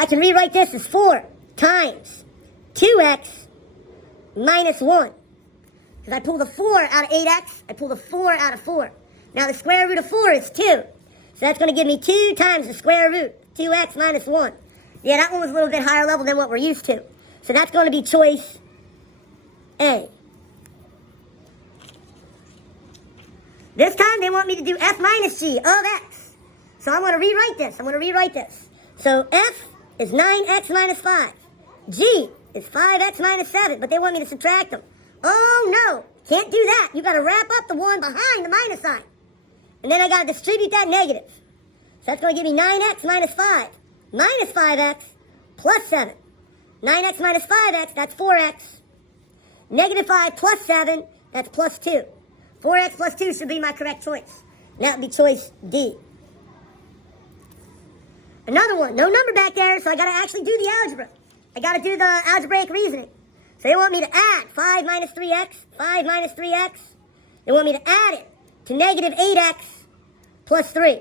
I can rewrite this as 4 times 2x minus 1. Because I pull the 4 out of 8x, I pull the 4 out of 4. Now the square root of 4 is 2. So that's going to give me 2 times the square root, 2x minus 1. Yeah, that one was a little bit higher level than what we're used to. So that's going to be choice A. This time they want me to do f minus g of x. So I'm going to rewrite this. So f is 9x minus 5. G is 5x minus 7, but they want me to subtract them. Oh no, can't do that. You've got to wrap up the 1 behind the minus sign. And then I got to distribute that negative. So that's going to give me 9x minus 5 minus 5x plus 7. 9x minus 5x, that's 4x. Negative 5 plus 7, that's plus 2. 4x plus 2 should be my correct choice. And that would be choice D. Another one, no number back there, so I got to actually do the algebra. I got to do the algebraic reasoning. So they want me to add 5 minus 3x, 5 minus 3x. They want me to add it to negative 8x plus 3.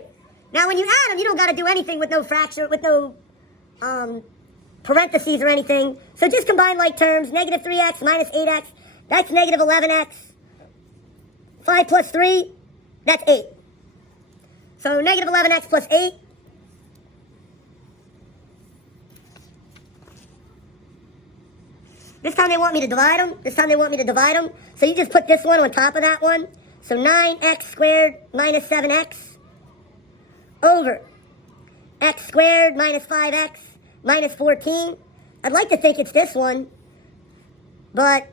Now when you add them, you don't got to do anything with no fraction, with no parentheses or anything. So just combine like terms. Negative 3x minus 8x, that's negative 11x. 5 plus 3, that's 8. So negative 11x plus 8. This time they want me to divide them. So you just put this one on top of that one. So 9x squared minus 7x over x squared minus 5x minus 14. I'd like to think it's this one, but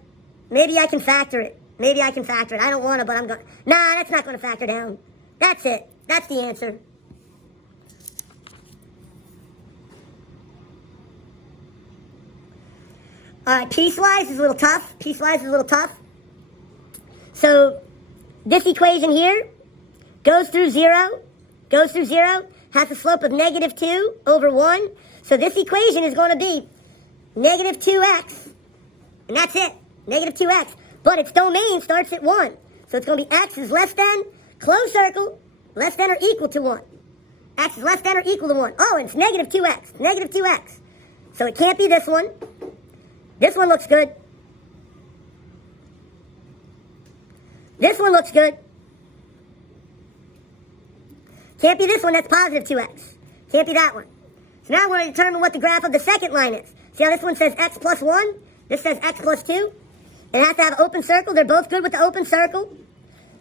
maybe I can factor it. I don't want to, but I'm going. Nah, that's not going to factor down. That's it. That's the answer. All right, piecewise is a little tough. So this equation here goes through 0, has a slope of negative 2 over 1. So this equation is going to be negative 2x, and that's it, negative 2x. But its domain starts at 1. So it's going to be x is less than, closed circle, less than or equal to 1. X is less than or equal to 1. Oh, and it's negative 2x, So it can't be this one. This one looks good. Can't be this one, that's positive 2x. Can't be that one. So now I want to determine what the graph of the second line is. See how this one says x plus 1? This says x plus 2. It has to have an open circle. They're both good with the open circle.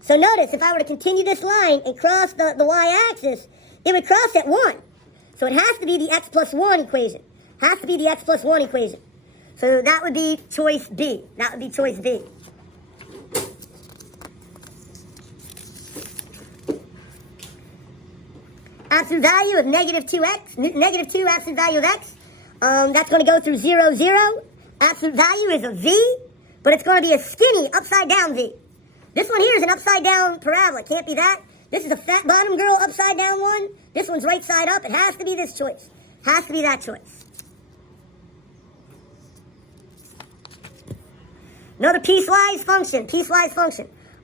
So notice, if I were to continue this line and cross the y-axis, it would cross at 1. So it has to be the x plus 1 equation. So that would be choice B. Absolute value of negative 2x, negative 2 absolute value of x. That's going to go through 0, 0. Absolute value is a v, but it's going to be a skinny upside down v. This one here is an upside down parabola. Can't be that. This is a fat bottom girl upside down one. This one's right side up. It has to be this choice. Has to be that choice. Another piecewise function.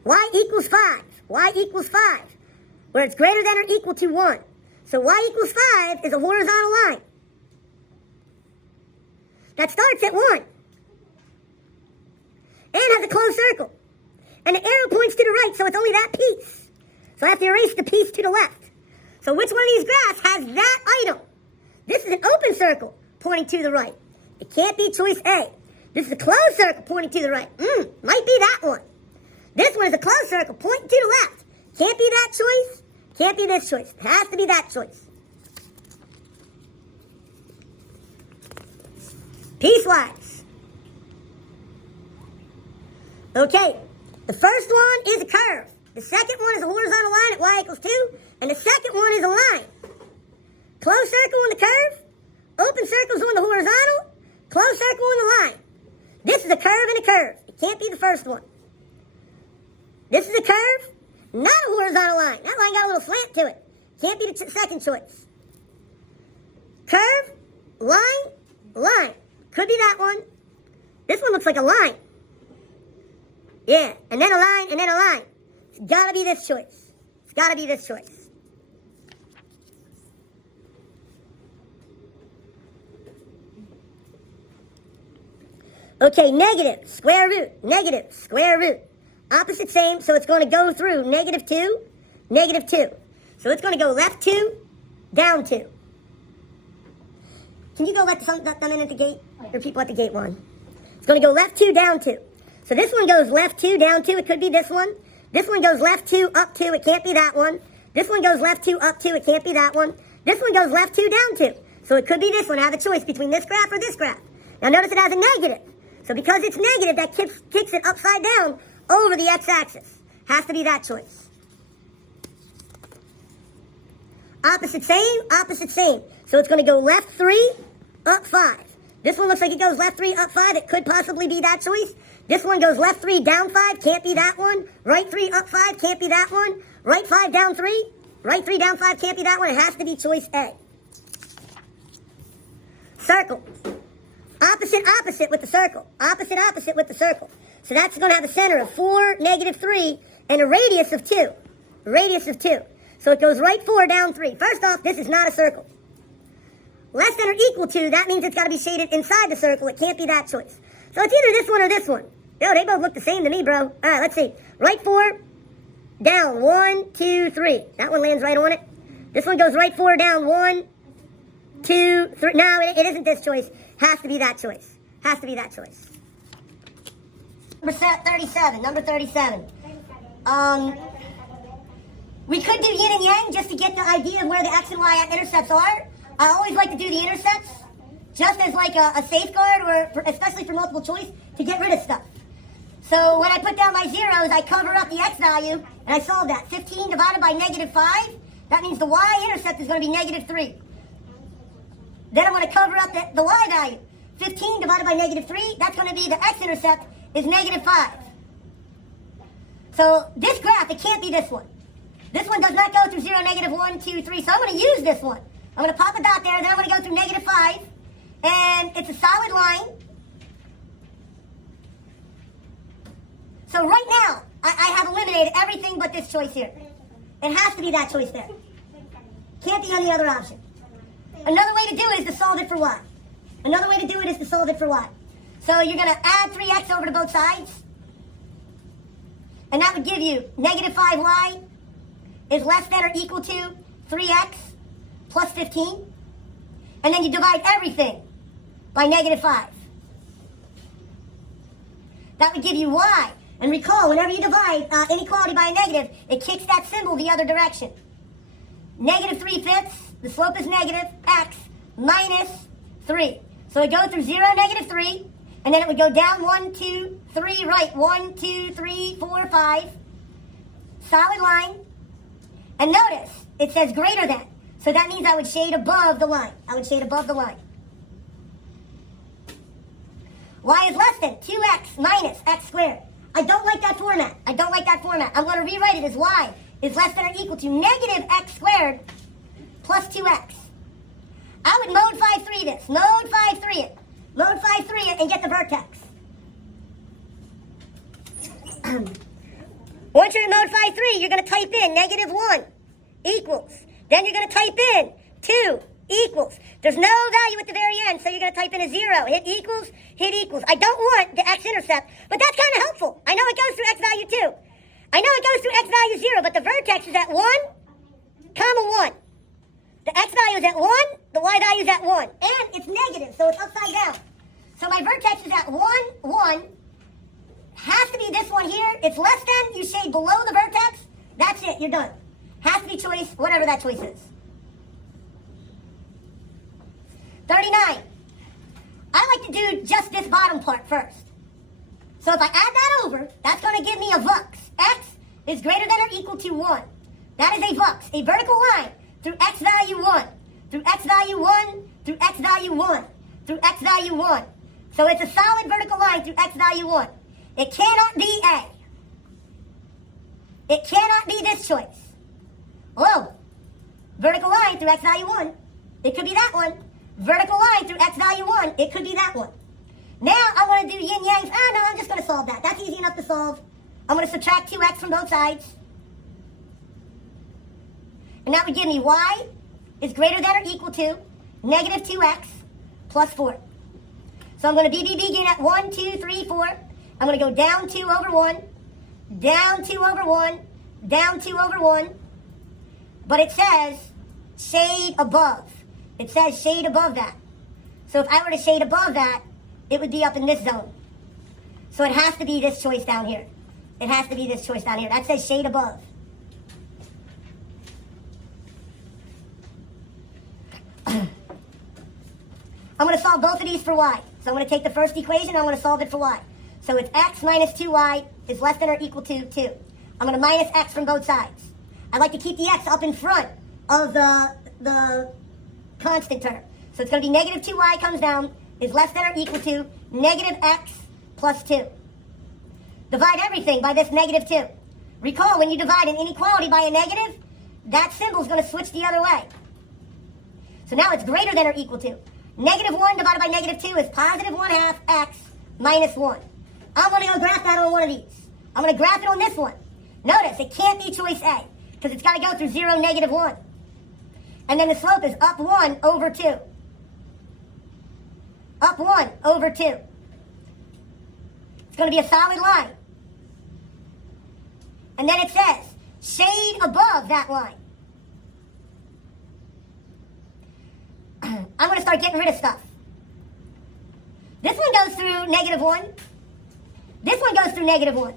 Y equals 5. Where it's greater than or equal to 1. So y equals 5 is a horizontal line that starts at 1 and has a closed circle. And the arrow points to the right, so it's only that piece. So I have to erase the piece to the left. So which one of these graphs has that item? This is an open circle pointing to the right. It can't be choice A. This is a closed circle pointing to the right. Might be that one. This one is a closed circle pointing to the left. Can't be that choice. Can't be this choice. It has to be that choice. Piecewise. Okay. The first one is a curve. The second one is a horizontal line at y equals 2. And the second one is a line. Closed circle on the curve. Open circles on the horizontal. Closed circle on the line. This is a curve and a curve. It can't be the first one. This is a curve, not a horizontal line. That line got a little slant to it. Can't be the second choice. Curve, line, line. Could be that one. This one looks like a line. Yeah, and then a line, and then a line. It's got to be this choice. Okay, negative, square root, negative, square root. Opposite same, so it's going to go through negative 2, negative 2. So it's going to go left 2, down 2. Can you go let them in at the gate? Or people at the gate 1? It's going to go left 2, down 2. So this one goes left 2, down 2. It could be this one. This one goes left 2, up 2. It can't be that one. This one goes left 2, up 2. It can't be that one. This one goes left 2, down 2. So it could be this one. I have a choice between this graph or this graph. Now notice it has a negative. So because it's negative, that kicks it upside down over the x-axis. Has to be that choice. Opposite same, opposite same. So it's going to go left 3, up 5. This one looks like it goes left 3, up 5. It could possibly be that choice. This one goes left 3, down 5. Can't be that one. Right 3, up 5. Can't be that one. Right 5, down 3. Right 3, down 5. Can't be that one. It has to be choice A. Circle. Opposite, opposite with the circle. Opposite, opposite with the circle. So that's going to have a center of 4, negative 3, and a radius of 2. A radius of 2. So it goes right 4, down 3. First off, this is not a circle. Less than or equal to, that means it's got to be shaded inside the circle. It can't be that choice. So it's either this one or this one. Yo, they both look the same to me, bro. All right, let's see. Right 4, down 1, 2, 3. That one lands right on it. This one goes right 4, down 1, 2, 3. No, it isn't this choice. Has to be that choice. Has to be that choice. Number 37. Number 37. We could do yin and yang just to get the idea of where the x and y intercepts are. I always like to do the intercepts just as like a safeguard, or especially for multiple choice, to get rid of stuff. So when I put down my zeros, I cover up the x value, and I solve that. 15 divided by negative 5, that means the y-intercept is going to be negative 3. Then I'm going to cover up the y value. 15 divided by negative 3, that's going to be the x-intercept is negative 5. So this graph, it can't be this one. This one does not go through 0, negative 1, 2, 3, so I'm going to use this one. I'm going to pop a dot there, then I'm going to go through negative 5, and it's a solid line. So right now, I have eliminated everything but this choice here. It has to be that choice there. Can't be any other option. Another way to do it is to solve it for y. Another way to do it is to solve it for y. So you're going to add 3x over to both sides, and that would give you negative 5y is less than or equal to 3x plus 15. And then you divide everything by negative 5. That would give you y. And recall, whenever you divide inequality by a negative, it kicks that symbol the other direction. Negative 3/5, the slope is negative, x minus 3. So it would go through 0, negative 3, and then it would go down 1, 2, 3, right, 1, 2, 3, 4, 5. Solid line. And notice, it says greater than. So that means I would shade above the line. I would shade above the line. Y is less than 2x minus x squared. I don't like that format. I don't like that format. I'm going to rewrite it as y is less than or equal to negative x squared plus 2x. I would mode 5-3 this. Mode 5-3 it. Mode 5-3 it and get the vertex. Once you're in mode 5-3, you're going to type in negative 1 equals. Then you're going to type in 2 equals. There's no value at the very end, so you're going to type in a 0. Hit equals, hit equals. I don't want the x-intercept, but that's kind of helpful. I know it goes through x value 2. I know it goes through x value 0, but the vertex is at 1, comma 1. The x value is at 1, the y value is at 1. And it's negative, so it's upside down. So my vertex is at 1, 1. Has to be this one here. It's less than, you shade below the vertex. That's it, you're done. Has to be choice, whatever that choice is. 39. I like to do just this bottom part first. So if I add that over, that's going to give me a vux. X is greater than or equal to 1. That is a vux, a vertical line through x value 1, through x value 1, through x value 1, through x value 1. So it's a solid vertical line through x value 1. It cannot be A. It cannot be this choice. Hello. Vertical line through x value 1. It could be that one. Vertical line through x value 1. It could be that one. Now I want to do yin yangs. No, I'm just going to solve that. That's easy enough to solve. I'm going to subtract 2x from both sides. And that would give me y is greater than or equal to negative 2x plus 4. So I'm going to begin at 1, 2, 3, 4. I'm going to go down 2 over 1, down 2 over 1, down 2 over 1. But it says shade above. It says shade above that. So if I were to shade above that, it would be up in this zone. So it has to be this choice down here. It has to be this choice down here. That says shade above. I'm going to solve both of these for y. So I'm going to take the first equation and I'm going to solve it for y. So it's x minus 2y is less than or equal to 2. I'm going to minus x from both sides. I like to keep the x up in front of the constant term. So it's going to be negative 2y comes down is less than or equal to negative x plus 2. Divide everything by this negative 2. Recall, when you divide an inequality by a negative, that symbol is going to switch the other way. So now it's greater than or equal to. Negative 1 divided by negative 2 is positive 1/2 x minus 1. I'm going to go graph that on one of these. I'm going to graph it on this one. Notice, it can't be choice A, because it's got to go through 0, negative 1. And then the slope is up 1 over 2. Up 1 over 2. It's going to be a solid line. And then it says, shade above that line. I'm going to start getting rid of stuff. This one goes through negative 1. This one goes through negative 1.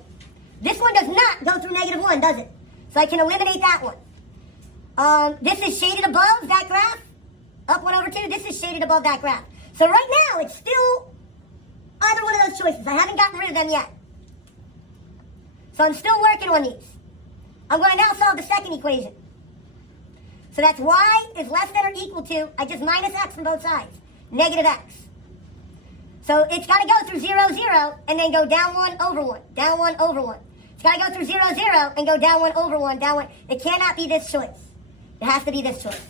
This one does not go through negative 1, does it? So I can eliminate that one. This is shaded above that graph. Up 1 over 2. This is shaded above that graph. So right now, it's still either one of those choices. I haven't gotten rid of them yet. So I'm still working on these. I'm going to now solve the second equation. So that's y is less than or equal to, I just minus x from both sides, negative x. So it's got to go through 0, 0, and then go down 1 over 1, down 1 over 1. It's got to go through 0, 0, and go down 1 over 1, down 1. It cannot be this choice. It has to be this choice.